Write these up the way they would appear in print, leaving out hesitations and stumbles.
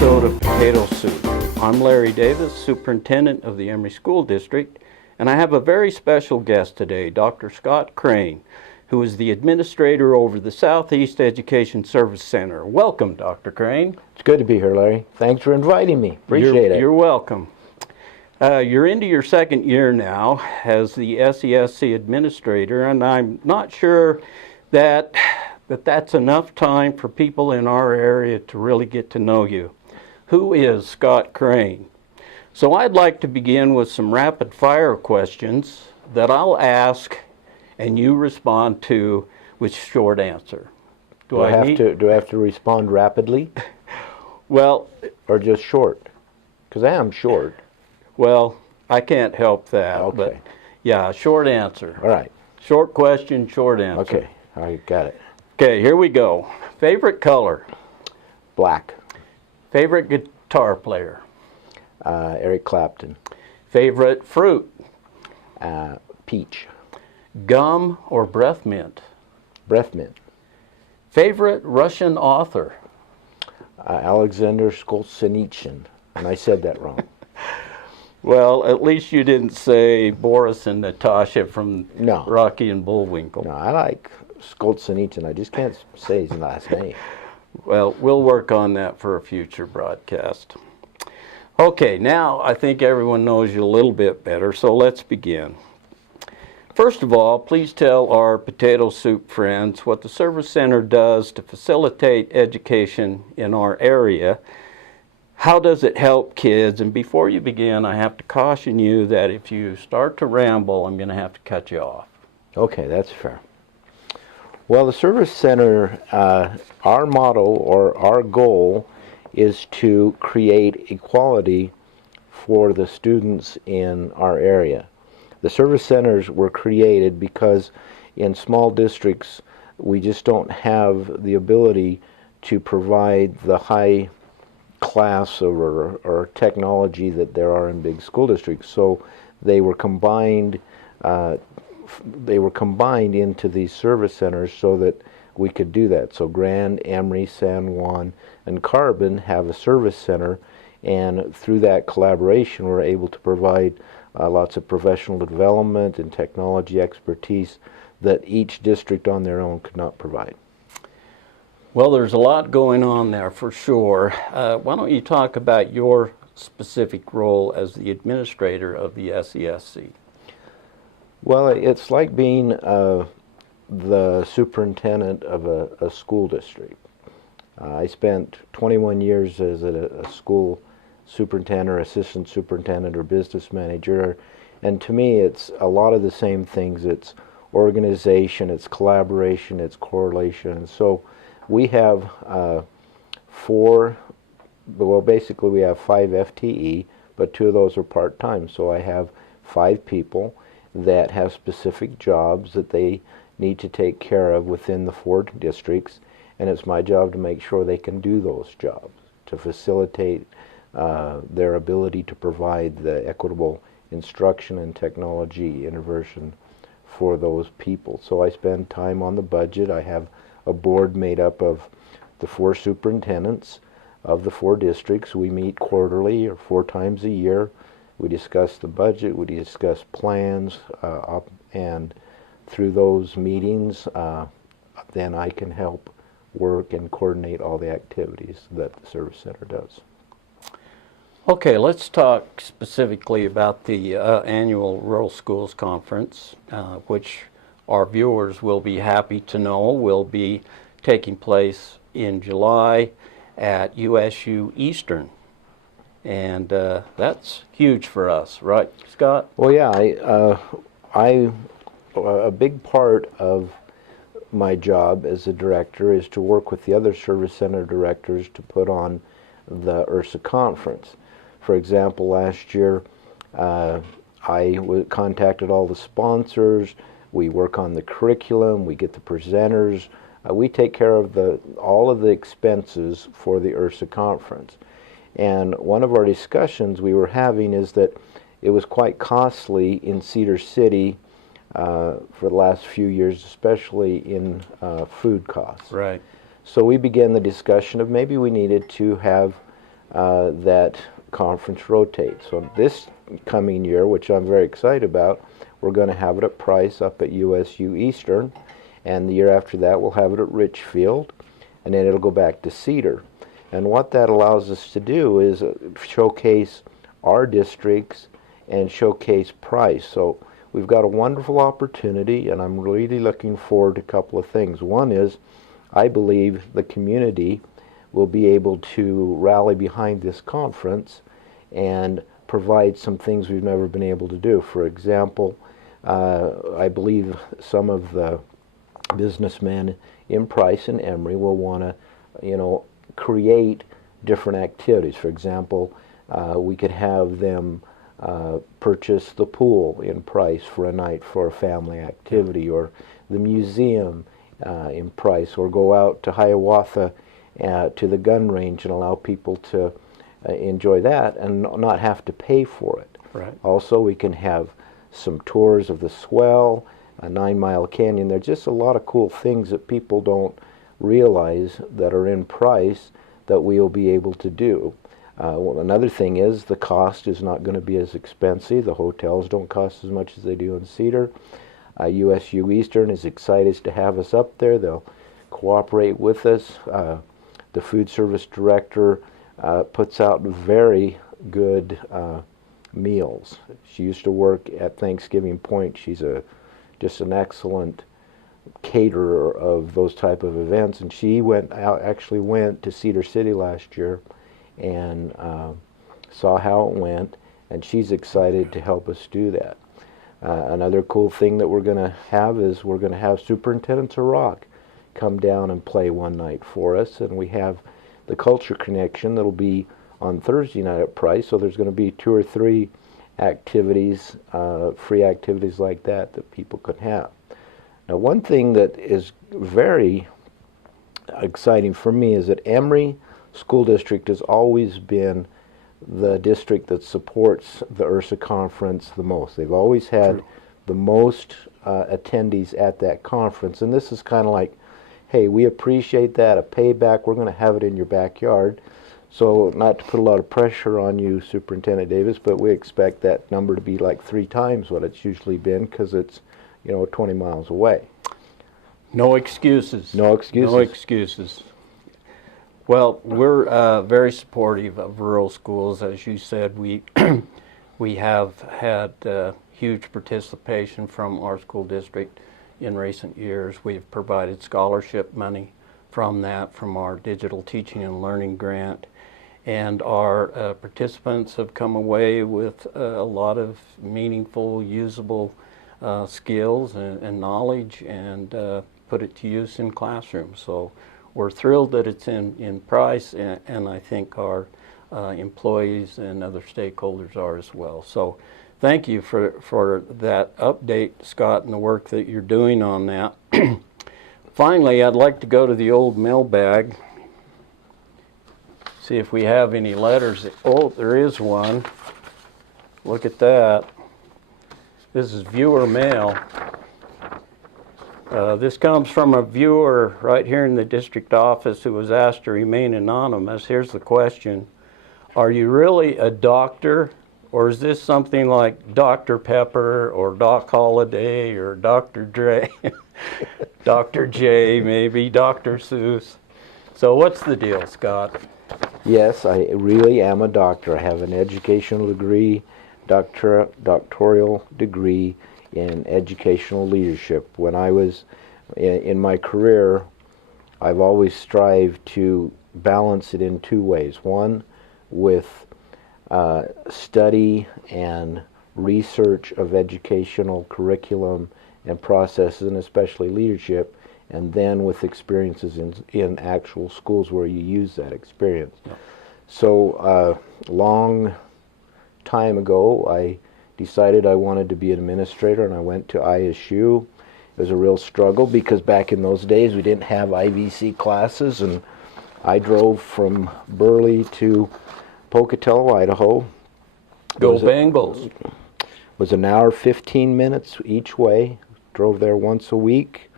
episode of Potato Soup. I'm Larry Davis, Superintendent of the Emory School District, and I have a very special guest today, Dr. Scott Crane, who is the administrator over the Southeast Education Service Center. Welcome, Dr. Crane. It's good to be here, Larry. Thanks for inviting me. Appreciate it. You're welcome. You're into your second year now as the SESC administrator, and I'm not sure that that's enough time for people in our area to really get to know you. Who is Scott Crane? So I'd like to begin with some rapid fire questions that I'll ask and you respond to with short answer. Do I have to respond rapidly? Well, or just short? Because I am short. Well, I can't help that. Okay. But yeah, short answer. All right. Short question, short answer. Okay, I got it. Okay, here we go. Favorite color? Black. Favorite guitar player? Eric Clapton. Favorite fruit? Peach. Gum or breath mint? Breath mint. Favorite Russian author? Alexander Solzhenitsyn. And I said that wrong. Well, at least you didn't say Boris and Natasha from No. Rocky and Bullwinkle. No, I like Solzhenitsyn. I just can't say his last name. Well, we'll work on that for a future broadcast. Okay, now I think everyone knows you a little bit better, so let's begin. First of all, please tell our Potato Soup friends what the Service Center does to facilitate education in our area. How does it help kids? And before you begin, I have to caution you that if you start to ramble, I'm going to have to cut you off. Okay, that's fair. Well, the Service Center, our motto or our goal is to create equality for the students in our area. The Service Centers were created because in small districts we just don't have the ability to provide the high class or technology that there are in big school districts. So they were combined into these service centers so that we could do that. So Grand, Emory, San Juan, and Carbon have a service center, and through that collaboration we're able to provide lots of professional development and technology expertise that each district on their own could not provide. Well, there's a lot going on there for sure. Why don't you talk about your specific role as the administrator of the SESC? Well, it's like being the superintendent of a school district. I spent 21 years as a school superintendent or assistant superintendent or business manager, and to me it's a lot of the same things. It's organization, it's collaboration, it's correlation. And so we have basically we have 5 FTE, but 2 of those are part-time. So I have 5 people that have specific jobs that they need to take care of within the 4 districts, and it's my job to make sure they can do those jobs, to facilitate their ability to provide the equitable instruction and technology intervention for those people. So I spend time on the budget. I have a board made up of the 4 superintendents of the 4 districts. We meet quarterly or 4 times a year. We discuss the budget, we discuss plans, and through those meetings, then I can help work and coordinate all the activities that the Service Center does. Okay, let's talk specifically about the annual Rural Schools Conference, which our viewers will be happy to know will be taking place in July at USU Eastern. And that's huge for us, right, Scott? Well, yeah, a big part of my job as a director is to work with the other Service Center directors to put on the URSA conference. For example, last year I contacted all the sponsors. We work on the curriculum, we get the presenters, we take care of all of the expenses for the URSA conference. And one of our discussions we were having is that it was quite costly in Cedar City for the last few years, especially in food costs. Right. So we began the discussion of maybe we needed to have that conference rotates. So this coming year, which I'm very excited about, we're going to have it at Price up at USU Eastern, and the year after that we'll have it at Richfield, and then it'll go back to Cedar. And what that allows us to do is showcase our districts and showcase Price. So we've got a wonderful opportunity, and I'm really looking forward to a couple of things. One is, I believe the community will be able to rally behind this conference and provide some things we've never been able to do. For example, I believe some of the businessmen in Price and Emory will want to, create different activities. For example, we could have them purchase the pool in Price for a night for a family activity, or the museum in Price, or go out to Hiawatha to the gun range and allow people to enjoy that and not have to pay for it. Right. Also, we can have some tours of the swell, a 9-mile canyon. There's just a lot of cool things that people don't realize that are in Price that we'll be able to do. Another thing is the cost is not going to be as expensive. The hotels don't cost as much as they do in Cedar. USU Eastern is excited to have us up there. They'll cooperate with us. The food service director puts out very good meals. She used to work at Thanksgiving Point. She's just an excellent caterer of those type of events, and she actually went to Cedar City last year and saw how it went, and she's excited to help us do that. Another cool thing that we're going to have is we're going to have Superintendents of Rock come down and play one night for us, and we have the Culture Connection that'll be on Thursday night at Price, so there's going to be 2 or 3 activities, free activities like that people could have. Now, one thing that is very exciting for me is that Emory School District has always been the district that supports the URSA conference the most. They've always had True. the most attendees at that conference, and this is kind of like, hey, we appreciate that, a payback. We're going to have it in your backyard. So not to put a lot of pressure on you, Superintendent Davis, but we expect that number to be like 3 times what it's usually been, because it's 20 miles away. No excuses. No excuses. No excuses. Well, we're very supportive of rural schools. As you said, we we have had huge participation from our school district in recent years. We've provided scholarship money from our digital teaching and learning grant, and our participants have come away with a lot of meaningful, usable skills and knowledge, and put it to use in classrooms. So we're thrilled that it's in Price, and I think our employees and other stakeholders are as well. So thank you for that update, Scott, and the work that you're doing on that. Finally, I'd like to go to the old mailbag, see if we have any letters. Oh, there is one. Look at that. This is viewer mail. This comes from a viewer right here in the district office who was asked to remain anonymous. Here's the question. Are you really a doctor, or is this something like Dr. Pepper or Doc Holliday or Dr. Dre? Dr. J, maybe, Dr. Seuss. So what's the deal, Scott? Yes, I really am a doctor. I have an educational degree, doctoral degree in educational leadership. When I was in my career, I've always strived to balance it in 2 ways. One, with study and research of educational curriculum and processes, and especially leadership, and then with experiences in actual schools where you use that experience. Yeah. So long time ago, I decided I wanted to be an administrator, and I went to ISU. It was a real struggle because back in those days we didn't have IVC classes, and I drove from Burley to Pocatello, Idaho. Go Bengals. It was an hour, 15 minutes each way. Drove there once a week,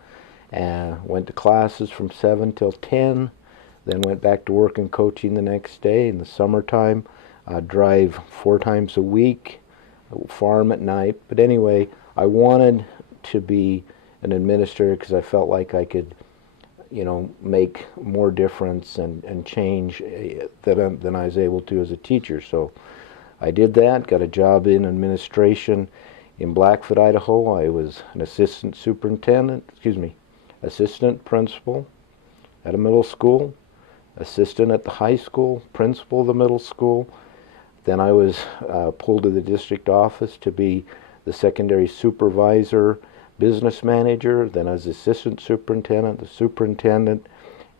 and went to classes from 7 till 10. then went back to work and coaching the next day. In the summertime, drive 4 times a week, farm at night. But anyway, I wanted to be an administrator because I felt like I could, you know, make more difference and change than I was able to as a teacher. So I did that, got a job in administration in Blackfoot, Idaho. I was an assistant principal at a middle school, assistant at the high school, principal of the middle school. Then I was pulled to the district office to be the secondary supervisor, business manager. Then I was assistant superintendent, the superintendent,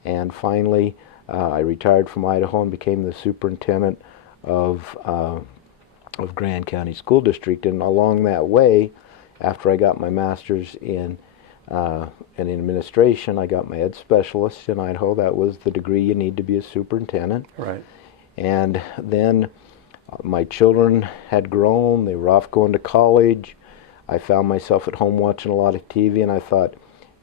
and finally I retired from Idaho and became the superintendent of Grand County School District. And along that way, after I got my master's in administration, I got my ed specialist in Idaho. That was the degree you need to be a superintendent. Right. And then my children had grown. They were off going to college. I found myself at home watching a lot of TV, and I thought,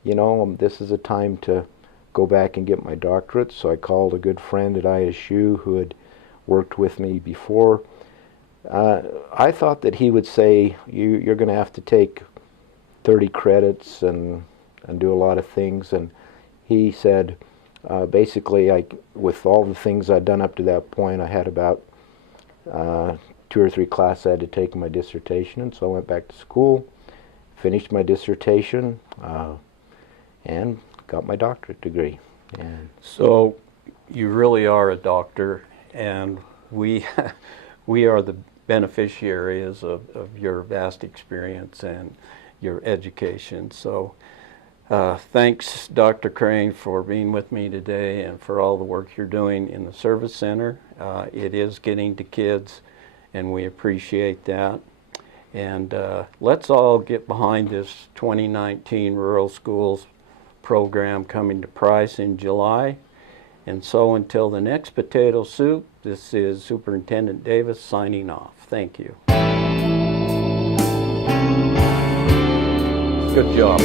you know, this is a time to go back and get my doctorate. So I called a good friend at ISU who had worked with me before. I thought that he would say, you're going to have to take 30 credits and do a lot of things. And he said, basically, with all the things I'd done up to that point, I had about 2 or 3 classes I had to take in my dissertation. And so I went back to school, finished my dissertation, and got my doctorate degree. And so you really are a doctor, and we we are the beneficiaries of your vast experience and your education. So thanks, Dr. Crane, for being with me today and for all the work you're doing in the Service Center. It is getting to kids, and we appreciate that. And let's all get behind this 2019 Rural Schools program coming to Price in July. And so until the next potato soup, this is Superintendent Davis signing off. Thank you. Good job.